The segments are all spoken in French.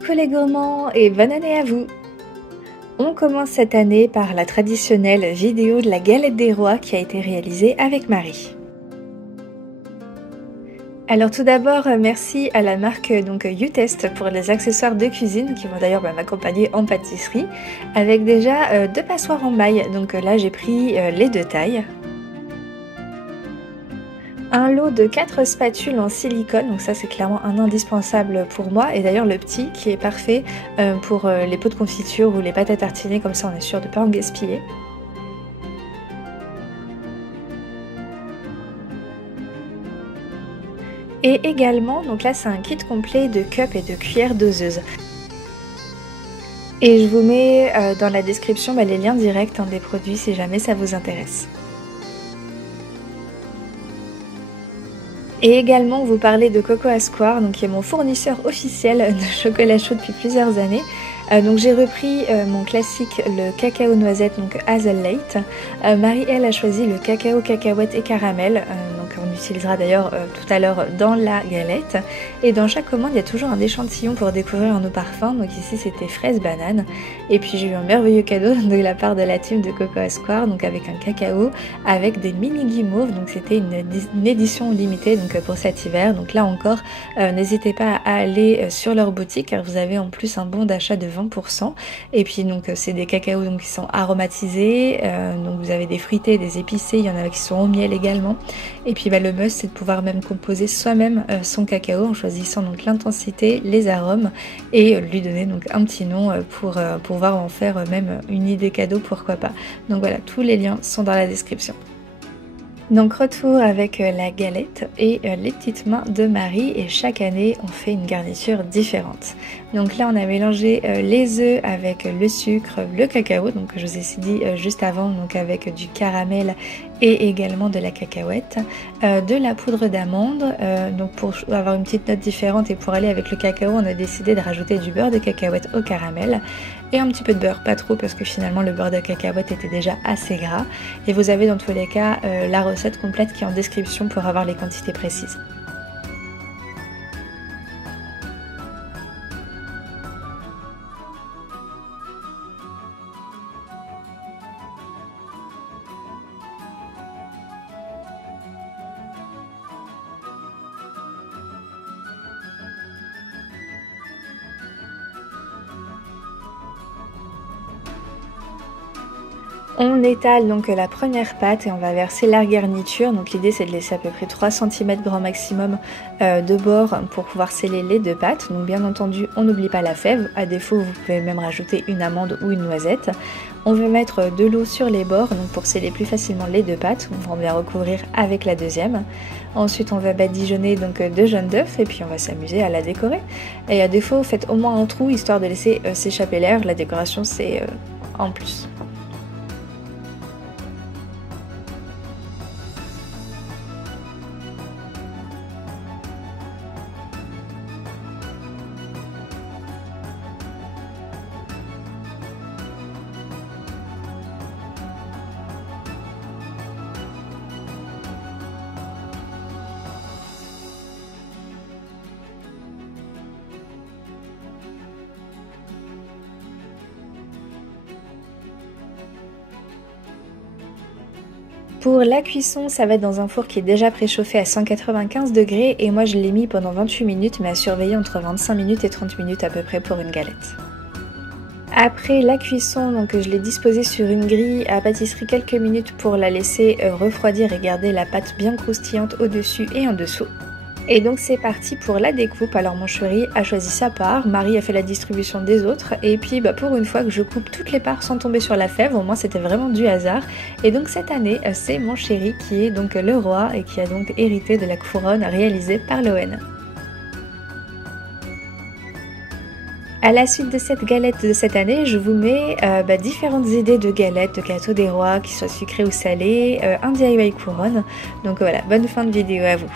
Coucou les gourmands et bonne année à vous! On commence cette année par la traditionnelle vidéo de la galette des rois qui a été réalisée avec Marie. Alors tout d'abord, merci à la marque U-Test pour les accessoires de cuisine qui vont d'ailleurs m'accompagner en pâtisserie avec déjà deux passoires en maille. Donc là j'ai pris les deux tailles. Un lot de 4 spatules en silicone, donc ça c'est clairement un indispensable pour moi, et d'ailleurs le petit qui est parfait pour les pots de confiture ou les pâtes à tartiner, comme ça on est sûr de ne pas en gaspiller. Et également, donc là c'est un kit complet de cups et de cuillères doseuses. Et je vous mets dans la description les liens directs des produits si jamais ça vous intéresse. Et également vous parler de Cocoa Square, qui est mon fournisseur officiel de chocolat chaud depuis plusieurs années. Donc j'ai repris mon classique, le cacao noisette, donc Hazel Late. Marie elle a choisi le cacao, cacahuète et caramel, donc on utilisera d'ailleurs tout à l'heure dans la galette. Et dans chaque commande il y a toujours un échantillon pour découvrir nos parfums, donc ici c'était fraise banane. Et puis j'ai eu un merveilleux cadeau de la part de la team de Cocoa Square, donc avec un cacao, avec des mini guimauves, donc c'était une édition limitée donc pour cet hiver. Donc là encore n'hésitez pas à aller sur leur boutique car vous avez en plus un bon d'achat de 20%. Et puis donc c'est des cacaos qui sont aromatisés, donc vous avez des fruités, des épicés, il y en a qui sont au miel également. Et puis le must c'est de pouvoir même composer soi-même son cacao en choisissant donc l'intensité, les arômes et lui donner donc un petit nom pour pouvoir en faire même une idée cadeau, pourquoi pas. Donc voilà, tous les liens sont dans la description. Donc retour avec la galette et les petites mains de Marie, et chaque année on fait une garniture différente. Donc là on a mélangé les œufs avec le sucre, le cacao, donc je vous ai dit juste avant, donc avec du caramel et également de la cacahuète, de la poudre d'amande, donc pour avoir une petite note différente et pour aller avec le cacao on a décidé de rajouter du beurre de cacahuète au caramel et un petit peu de beurre, pas trop parce que finalement le beurre de cacahuète était déjà assez gras. Et vous avez dans tous les cas la recette complète qui est en description pour avoir les quantités précises. On étale donc la première pâte et on va verser la garniture. Donc l'idée c'est de laisser à peu près 3 cm grand maximum de bord pour pouvoir sceller les deux pâtes. Donc bien entendu on n'oublie pas la fève, à défaut vous pouvez même rajouter une amande ou une noisette. On veut mettre de l'eau sur les bords donc pour sceller plus facilement les deux pâtes. On va bien recouvrir avec la deuxième. Ensuite on va badigeonner donc 2 jaunes d'œufs et puis on va s'amuser à la décorer. Et à défaut faites au moins un trou histoire de laisser s'échapper l'air. La décoration c'est en plus. Pour la cuisson, ça va être dans un four qui est déjà préchauffé à 195 degrés et moi je l'ai mis pendant 28 minutes mais à surveiller entre 25 minutes et 30 minutes à peu près pour une galette. Après la cuisson, donc je l'ai disposée sur une grille à pâtisserie quelques minutes pour la laisser refroidir et garder la pâte bien croustillante au-dessus et en dessous. Et donc c'est parti pour la découpe. Alors mon chéri a choisi sa part, Marie a fait la distribution des autres et puis pour une fois que je coupe toutes les parts sans tomber sur la fève, au moins c'était vraiment du hasard. Et donc cette année c'est mon chéri qui est donc le roi et qui a donc hérité de la couronne réalisée par l'ON. À la suite de cette galette de cette année, je vous mets différentes idées de galettes, de gâteaux des rois, qui soient sucrés ou salés, un DIY couronne. Donc voilà, bonne fin de vidéo à vous.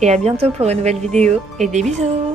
et à bientôt pour une nouvelle vidéo et des bisous.